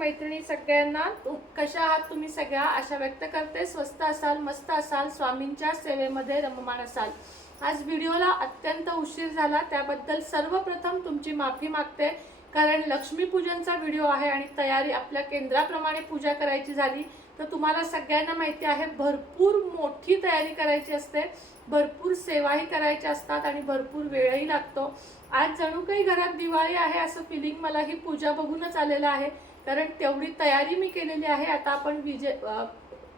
मैत्रिणी सगळ्यांना कशा आहात तुम्ही सगळ्या आशा व्यक्त करते स्वस्त असाल मस्त असाल स्वामींच्या सेवेमध्ये रममाण असाल। आज व्हिडिओला अत्यंत उशीर झाला त्याबद्दल सर्वप्रथम तुमची माफी मागते, कारण लक्ष्मीपूजनचा व्हिडिओ आहे आणि तयारी आपल्या केंद्राप्रमाणे पूजा करायची झाली तर तुम्हाला सगळ्यांना माहिती आहे भरपूर मोठी तयारी करायची असते, भरपूर सेवाही करायच्या असतात आणि भरपूर वेळही लागतो। आज जणू काही घरात दिवाळी आहे असं फिलिंग मला ही पूजा बघूनच आलेलं आहे, कारण तेवढी तयारी मी केलेली आहे। आता आपण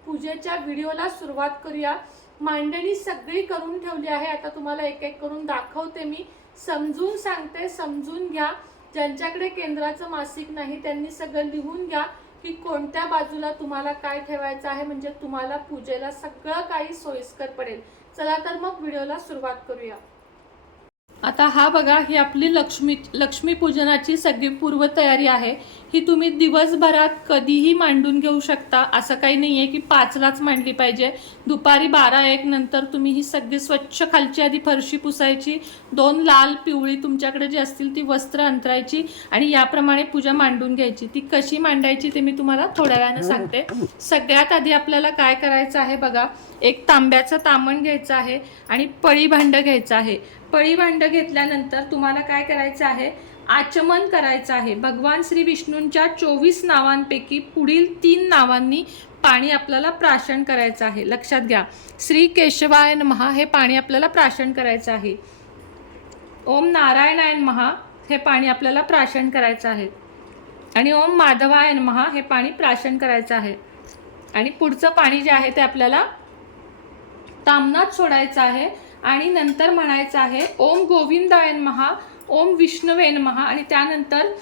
पूजेच्या व्हिडिओला सुरुवात करूया। मांडणी सगळी करून ठेवली आहे, आता तुम्हाला एक एक करून दाखवते, मी समजून सांगते, समजून घ्या। ज्यांच्याकडे केंद्राचं मासिक नाही त्यांनी सगळं लिहून घ्या की कोणत्या बाजूला तुम्हाला काय ठेवायचं आहे, म्हणजे तुम्हाला पूजेला सगळं काही सोयीस्कर पडेल। चला तर मग व्हिडिओला सुरुवात करूया। आता हा बघा, ही आपली लक्ष्मी पूजनाची सगळी पूर्व तयारी आहे। ही तुम्ही दिवसभरात कधीही मांडून घेऊ शकता, असं काही नाही आहे की 5लाच मांडली पाहिजे। दुपारी 12-1 नंतर तुम्ही ही सगळी स्वच्छ खालची आधी फरशी पुसायची, 2 लाल पिवळी तुमच्याकडे जी असतील ती वस्त्र अंतरायची आणि याप्रमाणे पूजा मांडून घ्यायची। ती कशी मांडायची ते मी तुम्हाला थोड्या वेळाने सांगते। सगळ्यात आधी आपल्याला काय करायचं आहे बघा, एक तांब्याचं तामण घ्यायचं आहे आणि पळी भांड घ्यायचं आहे। पळी भांड घेतल्यानंतर तुम्हाला काय करायचं आहे, आचमन करायचं आहे। भगवान श्री विष्णूंच्या 24 नावांपैकी पुढील 3 नावांनी पाणी आपल्याला प्राशन करायचं आहे। लक्षात घ्या, श्री केशवाय नमः हे पाणी आपल्याला प्राशन करायचं आहे। ओम नारायणाय नमः हे पाणी आपल्याला प्राशन करायचं आहे आणि ओम माधवाय नमः हे पाणी प्राशन करायचं आहे। आणि पुढचं पाणी जे आहे ते आपल्याला तामनात सोडायचं आहे आणि नंतर म्हणायचं आहे ओम गोविंदाय नमः, ओम विष्णवे नमः आणि त्यानंतर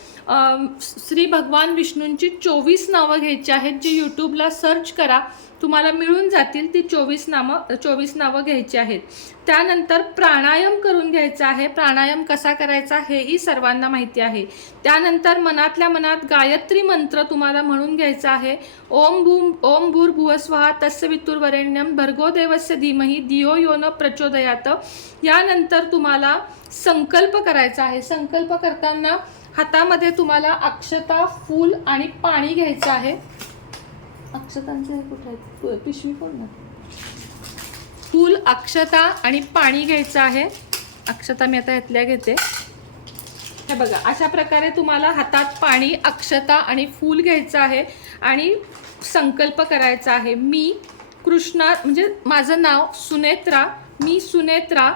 श्री भगवान विष्णूंची 24 नावं घ्यायची आहेत, जी यूट्यूबला सर्च करा तुम्हाला मिळून जातील। ती 24 नावं घ्यायची आहेत। त्यानंतर प्राणायाम करून घ्यायचा आहे। प्राणायाम कसा करायचा हेही सर्वांना माहिती आहे। त्यानंतर मनातल्या मनात गायत्री मंत्र तुम्हाला म्हणून घ्यायचा आहे, ओम भूर्भुवस्वः तस्य वितुर्वरेण्यं भर्गो देवस्य धीमहि धियो यो न प्रचोदयात। यानंतर तुम्हाला संकल्प करायचा आहे। संकल्प करताना हातामध्ये तुम्हाला अक्षता, फूल आणि पाणी घ्यायचं आहे। अक्षतांचे हे कुठे आहेत, पिशवी कोण ना, फूल, अक्षता आणि पाणी घ्यायचं आहे। अक्षता मी आता यातल्या घेते, हे बघा अशा प्रकारे तुम्हाला हातात पाणी, अक्षता आणि फूल घ्यायचं आहे आणि संकल्प करायचा आहे। मी कृष्णा म्हणजे माझं नाव सुनेत्रा, मी सुनेत्रा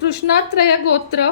कृष्णात्रय गोत्र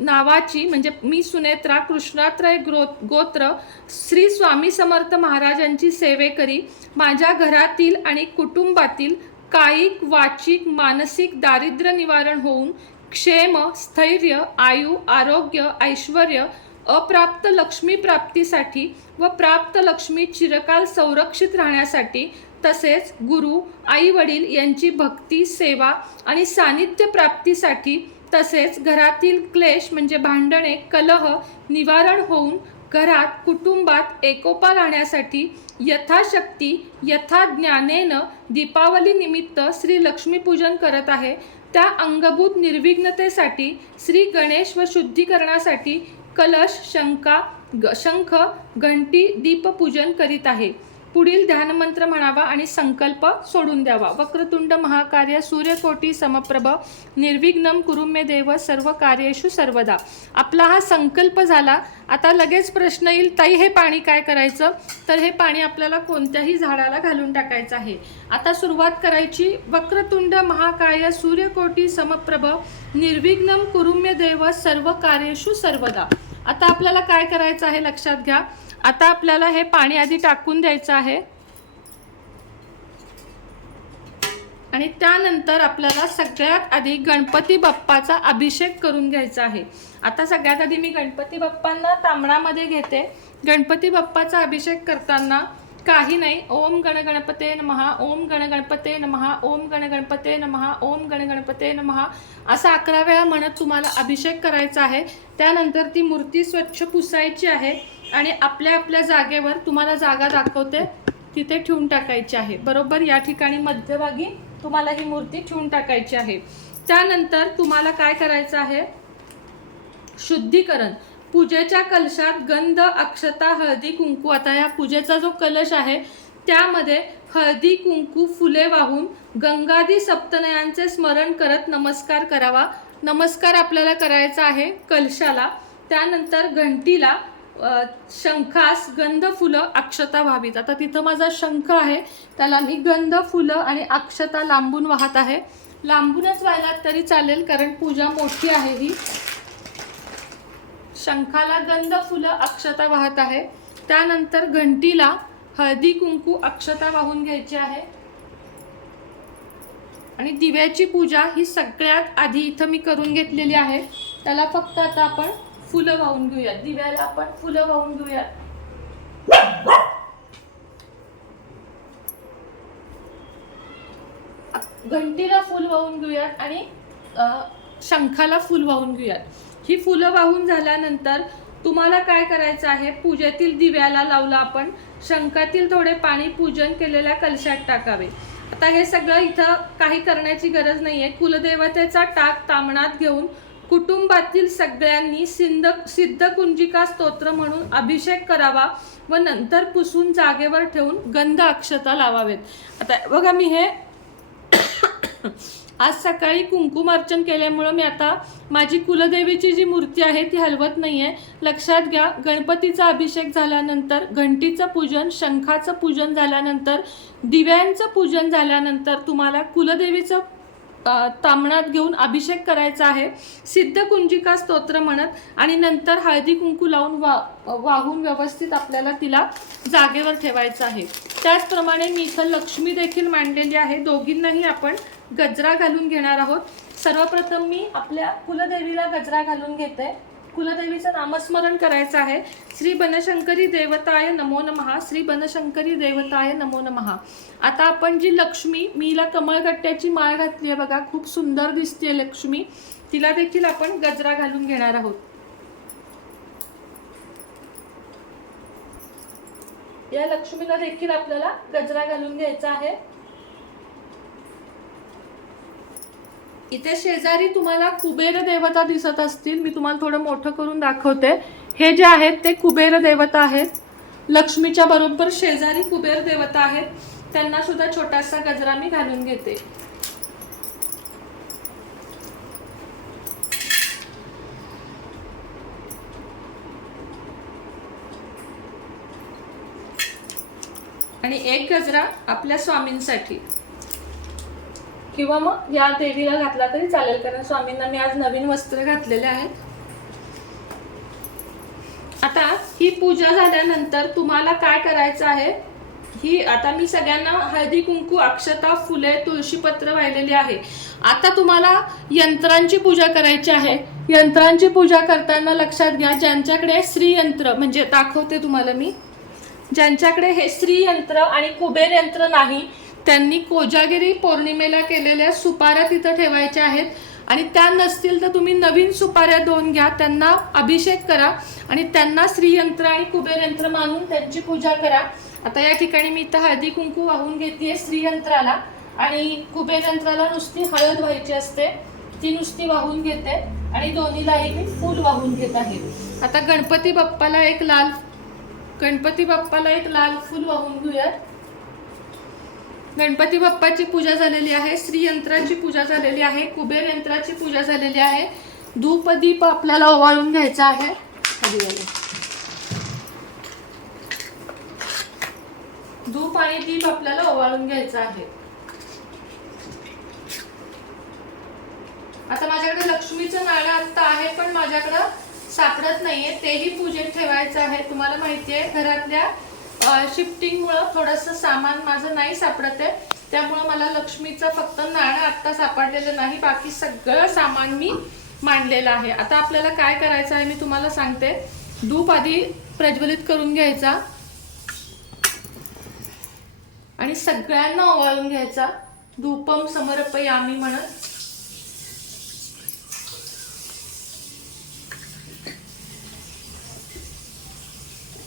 नावाची, म्हणजे मी सुनेत्रा कृष्णात्रय गोत्र श्री स्वामी समर्थ महाराजांची सेवेकरी, माझ्या घरातील आणि कुटुंबातील कायिक वाचिक मानसिक दारिद्र्य निवारण होऊन क्षेम स्थैर्य आयु आरोग्य ऐश्वर्य अप्राप्त लक्ष्मी प्राप्तीसाठी व प्राप्त लक्ष्मी चिरकाल संरक्षित राहण्यासाठी, तसेच गुरु आई वडील यांची भक्ती सेवा आणि सानिध्य प्राप्तीसाठी, तसेच घरातील क्लेश म्हणजे भांडणे कलह निवारण होऊन घरात कुटुंबात एकोपा राहण्यासाठी यथाशक्ती यथाज्ञानेन दीपावली निमित्त श्री लक्ष्मीपूजन करत आहे। त्या अंगभूत निर्विघ्नतेसाठी श्री गणेश व शुद्धीकरणासाठी कलश शंख घंटी दीपपूजन करीत आहे। पुढील ध्यानमंत्र म्हणावा आणि संकल्प सोडून द्यावा। वक्रतुंड महाकार्य सूर्यकोटी समप्रभ निर्विघ्नं कुरु मे देव सर्व कार्येषु सर्वदा। आपला हा संकल्प झाला। आता लगेच प्रश्न येईल, ताई हे पाणी काय करायचं, तर हे पाणी आपल्याला कोणत्याही झाडाला घालून टाकायचं आहे। आता सुरुवात करायची, वक्रतुंड महाकाय सूर्यकोटी समप्रभ निर्विघ्नं कुरु मे देव सर्व कार्येषु सर्वदा। आता आपल्याला काय करायचं आहे लक्षात घ्या। आता आपल्याला हे पाणी आधी टाकून द्यायचं आहे आणि त्यानंतर आपल्याला सगळ्यात आधी गणपती बाप्पाचा अभिषेक करून घ्यायचा आहे। आता सगळ्यात आधी मी गणपती बाप्पांना तांबणामध्ये घेते। गणपती बाप्पाचा अभिषेक करताना काही नाही, ओम गणगणपते नमः, ओम गणगणपते नमः, ओम गणगणपते नमः, ओम गणगणपते नमः असा 11 वेळा म्हणत तुम्हाला अभिषेक करायचा आहे। त्यानंतर ती मूर्ती स्वच्छ पुसायची आहे आणि आपल्या आपल्या जागेवर तुम्हाला जागा दाखवते तिथे ठेवून टाकायची आहे। बरोबर या ठिकाणी मध्यभागी तुम्हाला ही मूर्ती ठेवून टाकायची आहे। त्यानंतर तुम्हाला काय करायचं आहे, शुद्धीकरण। पूजेच्या कलशात गंध, अक्षता, हळदी कुंकू. आता या पूजेचा जो कलश आहे त्यामध्ये हळदी कुंकू फुले वाहून गंगादी सप्तनयांचे स्मरण करत नमस्कार करावा. नमस्कार आपल्याला करायचा आहे कलशाला. त्यानंतर घंटीला, शंखास गंध, फुलं, अक्षता व्हावीत. आता तिथं माझा शंख आहे, त्याला मी गंध, फुलं आणि अक्षता लांबून वाहत आहे. लांबूनच व्हायला तरी चालेल, कारण पूजा मोठी आहे ही. शंखाला गंध, फुलं, अक्षता वाहत आहे. त्यानंतर घंटीला हळदी कुंकू अक्षता वाहून घ्यायची आहे. आणि दिव्याची पूजा ही सगळ्यात आधी इथं मी करून घेतलेली आहे. त्याला फक्त आता आपण फुलं वाहून घेऊयात. दिव्याला आपण फुलं वाहून घेऊयात. घंटीला फुल वाहून घेऊयात आणि शंखाला फुल वाहून घेऊयात. ही फुलं वाहून झाल्यानंतर तुम्हाला काय करायचं आहे, पूजेतील दिव्याला लावलं आपण, शंखातील थोडे पाणी पूजन केलेल्या कलशात टाकावे. आता हे सगळं इथं काही करण्याची गरज नाहीये. कुलदेवतेचा टाक तामणात घेऊन कुटुंबातील सगळ्यांनी सिद्धकुंजिका स्तोत्र म्हणून अभिषेक करावा व नंतर पुसून जागेवर ठेवून गंध अक्षता लावावेत. आता बघा, मी हे आज सकाळी कुंकुमार्चन केल्यामुळं मी आता माझी कुलदेवीची जी मूर्ती आहे ती हलवत नाहीये. लक्षात घ्या, गणपतीचा अभिषेक झाल्यानंतर, घंटीचं पूजन, शंखाचं पूजन झाल्यानंतर, दिव्यांचं पूजन झाल्यानंतर तुम्हाला कुलदेवीचं तामणात घेऊन अभिषेक करायचा आहे सिद्धकुंजिका स्तोत्र म्हणत, आणि नंतर हळदी कुंकू लावून वाहून व्यवस्थित आपल्याला तिला जागेवर ठेवायचं आहे. त्याचप्रमाणे मी इथं लक्ष्मी देखील मांडलेली आहे. दोघींनाही आपण गजरा घालून घेणार आहोत. सर्वप्रथम मी आपल्या कुलदेवीला गजरा घालून घेते. कुलदेवीचं नामस्मरण करायचं आहे. श्री बनशंकरी देवताय नमो नमः, श्री बनशंकरी देवताय नमो नमः. आता आपण जी लक्ष्मी, मीला कमळगट्ट्याची माळ घातली आहे बघा, खूप सुंदर दिसते लक्ष्मी, तिला देखील आपण गजरा घालून घेणार आहोत. या लक्ष्मीला देखील आपल्याला गजरा घालून घ्यायचा आहे. इथे शेजारी तुम्हाला कुबेर देवता दिसत असतील, मी तुम्हाला थोडं मोठं करून दाखवते. हे जे आहेत ते कुबेर देवता आहेत. लक्ष्मीच्या बरोबर शेजारी कुबेर देवता आहेत, त्यांना सुद्धा छोटासा गजरा मी घालून घेते. आणि एक गजरा आपल्या स्वामींसाठी, किंवा मग या देवीला घातला तरी चालेल, कारण स्वामींना मी आज नवीन वस्त्र घातलेले आहेत. आता ही पूजा झाल्यानंतर तुम्हाला काय करायचं आहे, ही आता मी सगळ्यांना हळदी कुंकू, अक्षता, फुले, तुळशीपत्र वाहिलेली आहे. आता तुम्हाला यंत्रांची पूजा करायची आहे. यंत्रांची पूजा करताना लक्षात घ्या, ज्यांच्याकडे श्रीयंत्र म्हणजे दाखवते तुम्हाला मी, ज्यांच्याकडे हे श्रीयंत्र आणि कुबेर यंत्र नाही त्यांनी कोजागिरी पौर्णिमेला केलेल्या सुपाऱ्या तिथं ठेवायच्या आहेत. आणि त्या नसतील तर तुम्ही नवीन सुपाऱ्या 2 घ्या, त्यांना अभिषेक करा आणि त्यांना श्रीयंत्र आणि कुबेर यंत्र मानून त्यांची पूजा करा. आता या ठिकाणी मी इथं हळदी कुंकू वाहून घेते श्रीयंत्राला, आणि कुबेर यंत्राला नुसती हळद व्हायची असते, ती नुसती वाहून घेते आणि दोन्हीलाही मी फूल वाहून घेत आहे. आता गणपती बाप्पाला एक लाल फूल वाहून घेऊयात. गणपती बाप्पाची पूजा झालेली आहे, श्रीयंत्राची पूजा झालेली आहे, कुबेर यंत्राची पूजा झालेली आहे. धूप दीप आपल्याला ओवाळून घ्यायचा आहे. धूप आणि दीप आपल्याला ओवाळून घ्यायचा आहे. आता माझ्याकडे लक्ष्मीचं नाणं आता आहे, पण माझ्याकडे सापडत नाहीये, तेही पूजेत ठेवायचं आहे. तुम्हाला माहिती आहे घरातल्या शिफ्टिंगमुळं थोडंसं सामान माझं नाही सापडत आहे, त्यामुळं मला लक्ष्मीचं फक्त नाणं आत्ता सापडलेलं नाही, बाकी सगळं सामान मी मांडलेलं आहे. आता आपल्याला काय करायचं आहे मी तुम्हाला सांगते. धूप आधी प्रज्वलित करून घ्यायचा आणि सगळ्यांना ओवाळून घ्यायचा. धूपम समर्पयामी म्हणत.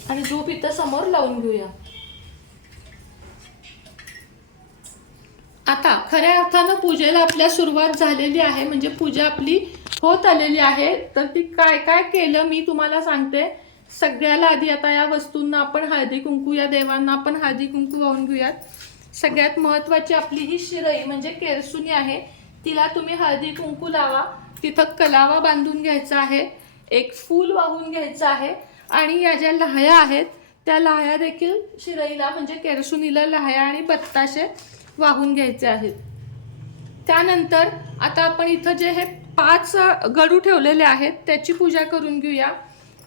आणि धूप इथं समोर लावून घेऊया. आता खऱ्या अर्थानं पूजेला आपल्या सुरुवात झालेली आहे, म्हणजे पूजा आपली होत आलेली आहे. तर ती काय काय केलं मी तुम्हाला सांगते. सगळ्याला आधी आता या वस्तूंना आपण हळदी कुंकू, या देवांना आपण हळदी कुंकू वाहून घेऊयात. सगळ्यात महत्त्वाची आपली ही शिरई म्हणजे केरसुणी आहे, तिला तुम्ही हळदी कुंकू लावा. तिथं कलावा बांधून घ्यायचा आहे, एक फूल वाहून घ्यायचं आहे आणि या ज्या लाह्या आहेत त्या लाह्या देखील शिरईला म्हणजे केरसुणीला लाह्या आणि बत्ताशे वाहून घ्यायचे आहेत. त्यानंतर आता आपण इथं जे हे 5 गडू ठेवलेले आहेत त्याची पूजा करून घेऊया.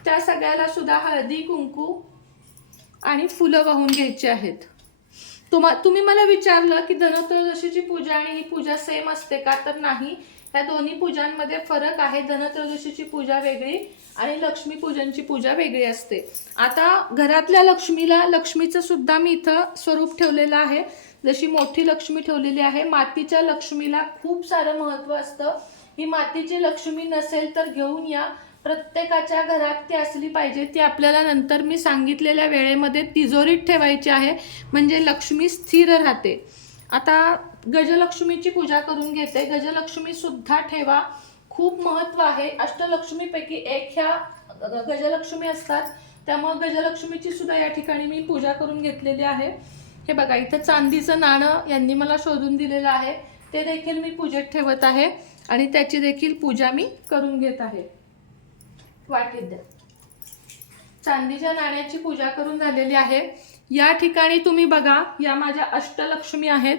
त्या सगळ्याला सुद्धा हळदी कुंकू आणि फुलं वाहून घ्यायची आहेत. तुम्ही मला विचारलं की धनत्रयोदशीची पूजा आणि ही पूजा सेम असते का, तर नाही. या दोन्ही पूजांमध्ये फरक आहे. धनत्रयोदशीची पूजा वेगळी आणि लक्ष्मी पूजनची पूजा वेगळी असते. आता घरातल्या लक्ष्मीला, लक्ष्मीचं सुद्धा मी इथं स्वरूप ठेवलेलं आहे. जशी मोठी लक्ष्मी ठेवलेली आहे. मातीच्या लक्ष्मीला खूप सारं महत्त्व असतं. ही मातीची लक्ष्मी नसेल तर घेऊन या. प्रत्येकाच्या घरात ती असली पाहिजे. ती आपल्याला नंतर मी सांगितलेल्या वेळेमध्ये तिजोरीत ठेवायची आहे, म्हणजे लक्ष्मी स्थिर राहते. आता गजलक्ष्मीची पूजा करून घेते. गजलक्ष्मी सुद्धा ठेवा, खूप महत्त्व आहे. अष्टलक्ष्मीपैकी एक ह्या गजलक्ष्मी असतात. त्यामुळे गजलक्ष्मीची सुद्धा या ठिकाणी मी पूजा करून घेतलेली आहे. हे बघा, इथं चांदीचं नाणं यांनी मला शोधून दिलेलं आहे, ते देखील मी पूजेत ठेवत आहे आणि त्याची देखील पूजा मी करून घेत आहे. वाटीत द्या. चांदीच्या नाण्याची पूजा करून झालेली आहे. या ठिकाणी तुम्ही बघा, या माझ्या अष्टलक्ष्मी आहेत.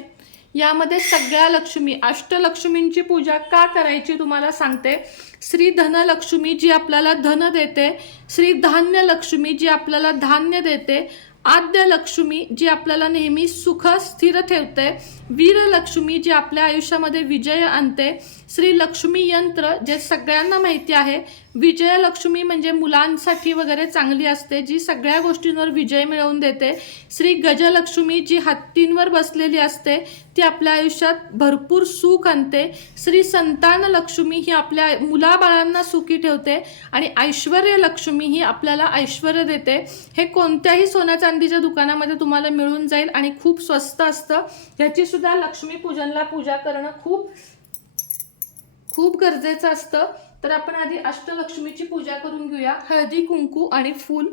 यामध्ये सगळ्या लक्ष्मी, अष्टलक्ष्मींची पूजा का करायची तुम्हाला सांगते. श्री धनलक्ष्मी जी आपल्याला धन देते, श्री धान्य लक्ष्मी जी आपल्याला धान्य देते, आद्य लक्ष्मी जी आपल्याला नेहमी सुख स्थिर ठेवते, वीरलक्ष्मी जी आपल्या आयुष्यामध्ये विजय आणते, श्री लक्ष्मी यंत्र जे सगळ्यांना माहिती आहे. विजयलक्ष्मी म्हणजे मुलांसाठी वगैरे चांगली असते, जी सगळ्या गोष्टींवर विजय मिळवून देते. श्री गजलक्ष्मी जी हत्तींवर बसलेली असते, ती आपल्या आयुष्यात भरपूर सुख आणते. श्री संतान लक्ष्मी ही आपल्या मुलाबाळांना सुखी ठेवते आणि ऐश्वर्य लक्ष्मी ही आपल्याला ऐश्वर्य देते. हे कोणत्याही सोन्या चांदीच्या दुकानामध्ये तुम्हाला मिळून जाईल आणि खूप स्वस्त असतं. ह्याची सुद्धा लक्ष्मी पूजनला पूजा करणं खूप खूप गरजेचं असतं. तर आपण आधी अष्टलक्ष्मीची पूजा करून घेऊया. हळदी कुंकू आणि फूल,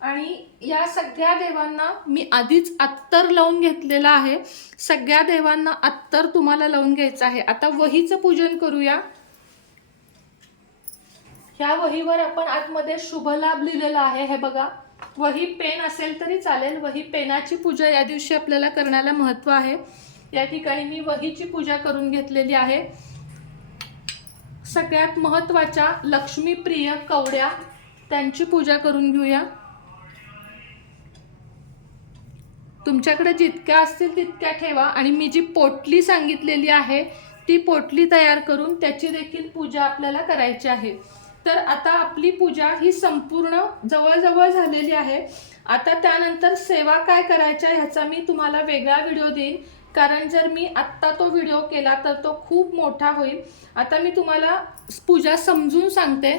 आणि या सगळ्या देवांना मी आधीच अत्तर लावून घेतलेलं आहे. सगळ्या देवांना अत्तर तुम्हाला लावून घ्यायचं आहे. आता वहीचं पूजन करूया. ह्या वहीवर आपण आतमध्ये शुभ लाभ लिहिलेला आहे. हे बघा, वही पेन असेल तरी चालेल. वही पेनाची पूजा या दिवशी आपल्याला करण्याला महत्त्व आहे. या ठिकाणी मी वहीची पूजा करून घेतलेली आहे. सगळ्यात महत्त्वाच्या लक्ष्मीप्रिय कवड्या, त्यांची पूजा करून घेऊया. तुमच्याकडे जितक्या असतील तितक्या ठेवा. आणि मी जी पोटली सांगितलेली आहे ती पोटली तयार करून त्याची देखील पूजा आपल्याला करायची आहे. तर आता आपली पूजा ही संपूर्ण जवळजवळ झालेली आहे. आता त्यानंतर सेवा काय करायच्या ह्याचा मी तुम्हाला वेगळा व्हिडिओ देईन, कारण जर मी आत्ता तो व्हिडिओ केला तर तो खूप मोठा होईल. आता मी तुम्हाला पूजा समजून सांगते.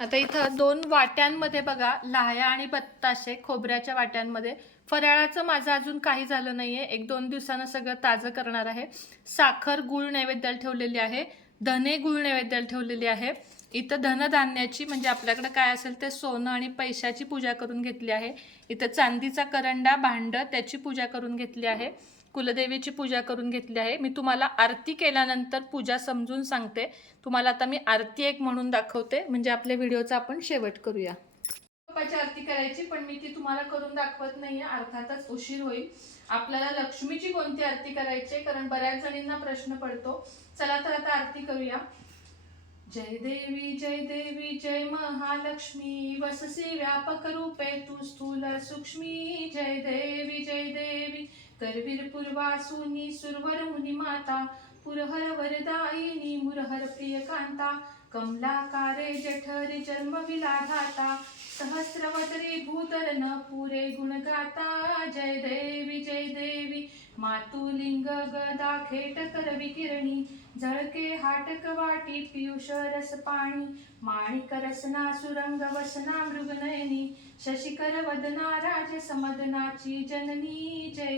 आता इथं 2 वाट्यांमध्ये बघा, लाह्या आणि बत्ताशे खोबऱ्याच्या वाट्यांमध्ये. फराळाचं माझं अजून काही झालं नाहीये, 1-2 दिवसानं सगळं ताजं करणार आहे. साखर गुळ नैवेद्याला ठेवलेली आहे, धने गुळ नैवेद्याला ठेवलेली आहे. इथं धनधान्याची म्हणजे आपल्याकडे काय असेल ते सोनं आणि पैशाची पूजा करून घेतली आहे. इथं चांदीचा करंडा, भांड त्याची पूजा करून घेतली आहे. कुलदेवीची पूजा करून घेतली आहे. मी तुम्हाला आरती केल्यानंतर पूजा समजून सांगते. तुम्हाला आता मी आरती एक म्हणून दाखवते, म्हणजे आपल्या व्हिडिओचा आपण शेवट करूया. बाप्पाची आरती करायची, पण मी ती तुम्हाला करून दाखवत नाहीये, अर्थातच उशीर होईल. आपल्याला लक्ष्मीची कोणती आरती करायची, कारण बऱ्याच जणींना प्रश्न पडतो. चला तर आता आरती करूया. जय देवी जय महालक्ष्मी, वससी व्यापक रूपे तू स्थूल सूक्ष्मी. जय देवी करवीर पूर्वासूनी सुरवर मुनी माता, पुरहर वरदायिनी मुरहर प्रिय कांता, कमलाकारे जठरी जन्म विलाधाता, सहस्रवदरी भूधरन पुरे गुणगाता. जय देवी मातुलिंग गदा खेटकर विकिरणी, झळके हाटक वाटी पियुष रस पाणी, माणिक रसना सुरंग वसना मृगनयनी, शशिकर वदना राज समदनाची जननी. जय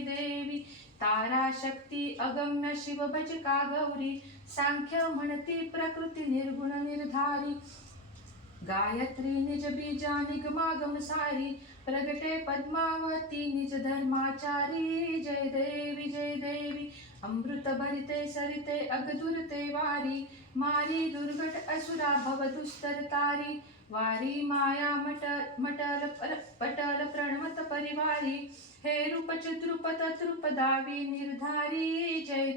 देवी तारा शक्ती अगम्य शिव भज का गौरी, सांख्य म्हणती प्रकृती निर्गुण निर्धारी, गायत्री निज बीजा निगमागम सारी, प्रगटे पद्मावती निज धर्माचारी, जय देवी अमृत भरिते सरिते अगदुरते वारी, मारी दुर्घट असुरा भव दुस्तर तारी, वारी माया मटल पटल प्रणमत परिवारी, हे रूप चिद्रूप तद्रूप दावी निर्धारी, जय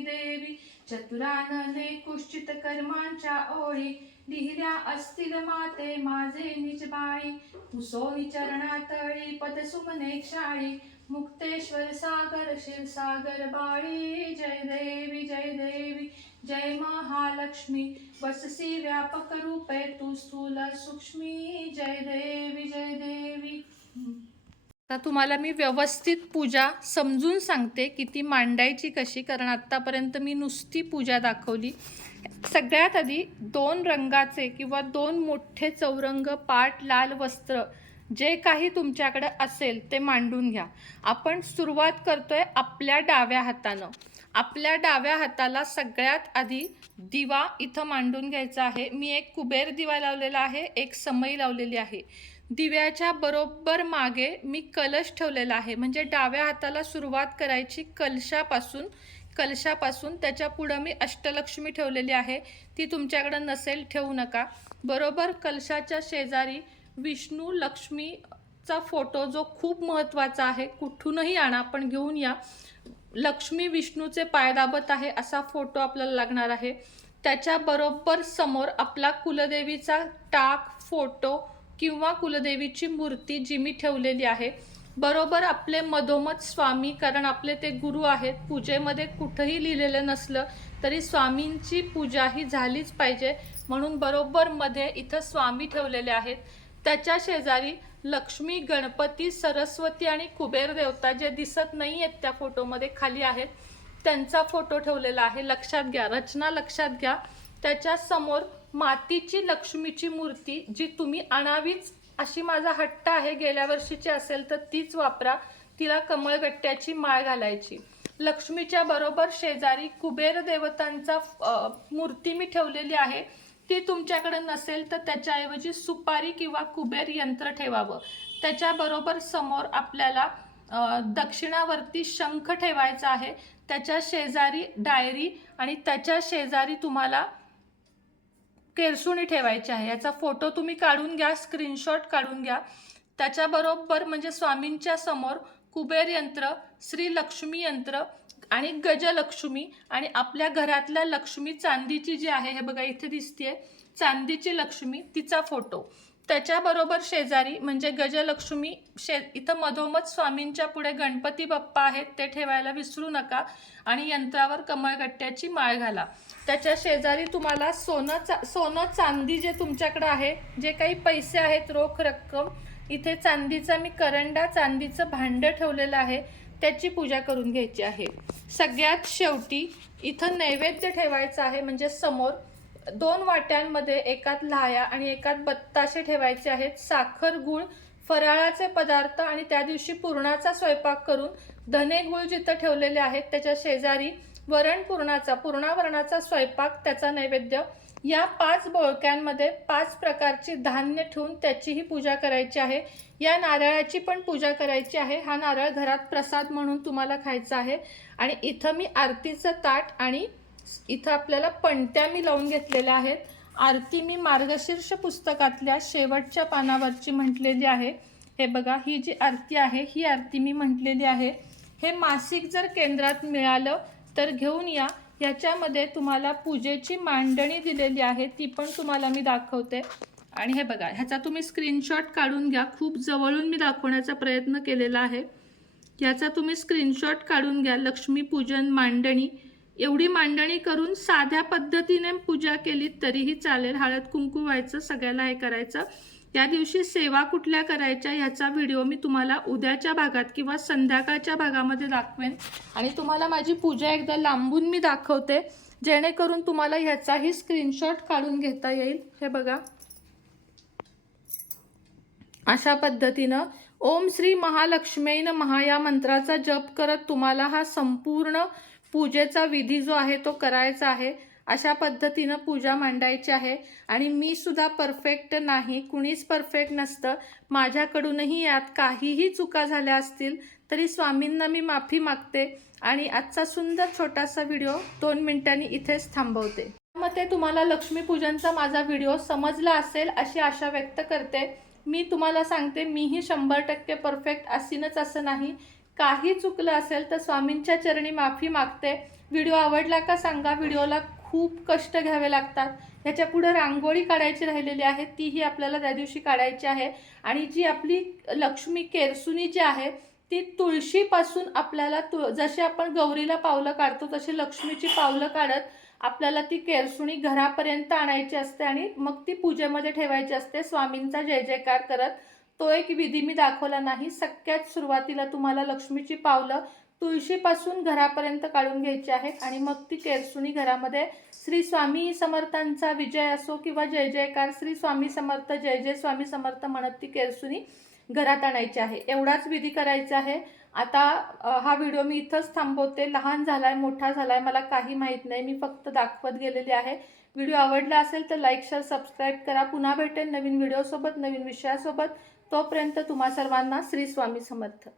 देवी चतुरानने कुश्चित कर्मांच्या ओळी, लिहिल्या असतील माते माझे निज बाळी, कुसोनी चरणातळी पद सुमने क्षाळी, मुक्तेश्वर सागर शिवसागर बाळी, जय देवी जय महालक्ष्मी, वससी व्यापक रूपे तू स्थूल सूक्ष्मी, जय देवी आता तुम्हाला मी व्यवस्थित पूजा समजून सांगते किती मांडायची कशी, कारण आत्तापर्यंत मी नुसती पूजा दाखवली. सगळ्यात आधी 2 रंगाचे किंवा 2 मोठे चौरंग पाट लाल वस्त्र जे काही तुमच्याकडे असेल ते मांडून घ्या. आपण सुरुवात करतोय आपल्या डाव्या हातानं. आपल्या डाव्या हाताला सगळ्यात आधी दिवा इथं मांडून घ्यायचा आहे. मी एक कुबेर दिवा लावलेला आहे, एक समई लावलेली आहे. दिव्याच्या बरोबर मागे मी कलश ठेवलेला आहे. म्हणजे डाव्या हाताला सुरुवात करायची कलशापासून त्याच्या पुढं मी अष्टलक्ष्मी ठेवलेली आहे. ती तुमच्याकडे नसेल ठेवू नका. बरोबर कलशाच्या शेजारी विष्णू लक्ष्मीचा फोटो जो खूप महत्त्वाचा आहे, कुठूनही आणा पण घेऊन या. लक्ष्मी विष्णूचे पाय दाबत आहे असा फोटो आपल्याला लागणार आहे. त्याच्या बरोबर समोर आपला कुलदेवीचा टाक फोटो किंवा कुलदेवीची मूर्ती जी मी ठेवलेली आहे. बरोबर आपले मधोमध स्वामी, कारण आपले ते गुरु आहेत. पूजेमध्ये कुठंही लिहिलेलं नसलं तरी स्वामींची पूजा ही झालीच पाहिजे, म्हणून बरोबर मध्ये इथं स्वामी ठेवलेले आहेत. त्याच्या शेजारी लक्ष्मी, गणपती, सरस्वती आणि कुबेर देवता जे दिसत नाही आहेत त्या फोटोमध्ये खाली आहेत, त्यांचा फोटो ठेवलेला आहे. लक्षात घ्या, रचना लक्षात घ्या. त्याच्या समोर मातीची लक्ष्मीची मूर्ती जी तुम्ही आणावीच अशी माझा हट्ट आहे. गेल्या वर्षीची असेल तर तीच वापरा. तिला कमळगट्ट्याची माळ घालायची. लक्ष्मीच्या बरोबर शेजारी कुबेर देवतांचा मूर्ती मी ठेवलेली आहे. ती तुमच्याकडे नसेल तर त्याच्याऐवजी सुपारी किंवा कुबेर यंत्र ठेवावं. त्याच्याबरोबर समोर आपल्याला दक्षिणावर्ती शंख ठेवायचा आहे. त्याच्या शेजारी डायरी आणि त्याच्या शेजारी तुम्हाला केरसुणी ठेवायची आहे. याचा फोटो तुम्ही काढून घ्या, स्क्रीनशॉट काढून घ्या. त्याच्याबरोबर म्हणजे स्वामींच्या समोर कुबेर यंत्र, श्री लक्ष्मी यंत्र आणि गजलक्ष्मी आणि आपल्या घरातल्या लक्ष्मी चांदीची जी आहे, हे बघा इथे दिसतेय चांदीची लक्ष्मी, तिचा फोटो. त्याच्याबरोबर शेजारी म्हणजे गजलक्ष्मी इथं मधोमध स्वामींच्या पुढे गणपती बाप्पा आहेत, ते ठेवायला विसरू नका. आणि यंत्रावर कमळगट्ट्याची माळ घाला. त्याच्या शेजारी तुम्हाला सोनं चांदी जे तुमच्याकडे आहे, जे काही पैसे आहेत, रोख रक्कम, इथे चांदीचा मी करंडा, चांदीचं भांडं ठेवलेलं आहे, त्याची पूजा करून घ्यायची आहे. सगळ्यात शेवटी इथं नैवेद्य ठेवायचा आहे. म्हणजे समोर 2 वाट्यांमध्ये एकात लाह्या आणि एकात बत्ताशे ठेवायचे आहेत. साखर, गूळ, फराळाचे पदार्थ आणि त्या दिवशी पुरणाचा स्वयंपाक करून धने गूळ जिथं ठेवलेले आहेत त्याच्या शेजारी पुरणावरणाचा स्वयंपाक, त्याचा नैवेद्य. या 5 बोळक्यांमध्ये 5 प्रकारची धान्य ठेवून त्याचीही पूजा करायची आहे. या नारळाची पण पूजा करायची आहे. हा नारळ घरात प्रसाद म्हणून तुम्हाला खायचा आहे. आणि इथं मी आरतीचं ताट आणि इथं आपल्याला पणत्या मी लावून घेतलेल्या आहेत. आरती मी मार्गशीर्ष पुस्तकातल्या शेवटच्या पानावरची म्हटलेली आहे. हे बघा, ही जी आरती आहे ही आरती मी म्हटलेली आहे. हे मासिक जर केंद्रात मिळालं तर घेऊन या. याच्यामध्ये तुम्हाला पूजेची मांडणी दिलेली आहे, ती पण तुम्हाला मी दाखवते. आणि हे बघा, ह्याचा तुम्ही स्क्रीनशॉट काढून घ्या. खूप जवळून मी दाखवण्याचा प्रयत्न केलेला आहे. याचा तुम्ही स्क्रीनशॉट काढून घ्या. लक्ष्मीपूजन मांडणी, एवढी मांडणी करून साध्या पद्धतीने पूजा केली तरीही चालेल. हळद कुंकू व्हायचं, सगळ्याला हे करायचं. या दिवशी सेवा कुठल्या करायच्या ह्याचा व्हिडिओ मी तुम्हाला उद्याच्या भागात किंवा संध्याकाळच्या भागामध्ये दाखवेन. आणि तुम्हाला माझी पूजा एकदा लांबून मी दाखवते, जेणेकरून तुम्हाला ह्याचाही स्क्रीनशॉट काढून घेता येईल. हे बघा, अशा पद्धतीनं ओम श्री महालक्ष्मी नमः या मंत्राचा जप करत तुम्हाला हा संपूर्ण पूजेचा विधी जो आहे तो करायचा आहे। अशा पद्धतीनं पूजा मांडायची आहे। आणि मी सुद्धा परफेक्ट नाही, कुणीच परफेक्ट नसतं, माझ्याकडूनही यात काहीही चुका झाल्या असतील तरी स्वामींना मी माफी मागते आणि आजचा सुंदर छोटासा व्हिडिओ 2 मिनिटांनी इथेच थांबवते। मते तुम्हाला लक्ष्मीपूजनचा माझा व्हिडिओ समजला असेल अशी आशा व्यक्त करते। मी तुम्हाला सांगते, मीही 100% परफेक्ट असीनच असं नाही, काही चुकलं असेल तर स्वामींच्या चरणी माफी मागते। व्हिडिओ आवडला का सांगा। व्हिडिओला खूप कष्ट घ्यावे लागतात, ह्याच्या पुढे रांगोळी काढायची राहिलेली आहे, तीही आपल्याला त्या दिवशी काढायची आहे। आणि जी आपली लक्ष्मी केरसुनी जी आहे ती तुळशीपासून आपल्याला जसे आपण गौरीला पावलं काढतो तशी लक्ष्मीची पावलं काढत आपल्याला ती केरसुणी घरापर्यंत आणायची असते आणि मग ती पूजेमध्ये ठेवायची असते स्वामींचा जय जयकार करत। तो एक विधी मी दाखवला नाही। सगळ्यात सुरुवातीला तुम्हाला लक्ष्मीची पावलं तुळशीपासून घरापर्यंत काढून घ्यायची आहेत आणि मग ती केरसुणी घरामध्ये श्री स्वामी समर्थांचा विजय असो किंवा जय जयकार श्री स्वामी समर्थ जय जय स्वामी समर्थ म्हणत ती केरसुणी घरात आणायची आहे। एवढाच विधी करायचा आहे। आता हा व्हिडिओ मी इथंच थांबवते। लहान झालाय मोठा झालाय मला काही माहित नाही, मी फक्त दाखवत गेलेली आहे। व्हिडिओ आवडला असेल तर लाईक शेअर सबस्क्राईब करा। पुन्हा भेटेन नवीन व्हिडिओ सोबत नवीन विषयासोबत। तोपर्यंत तुम्हा सर्वांना श्री स्वामी समर्थ।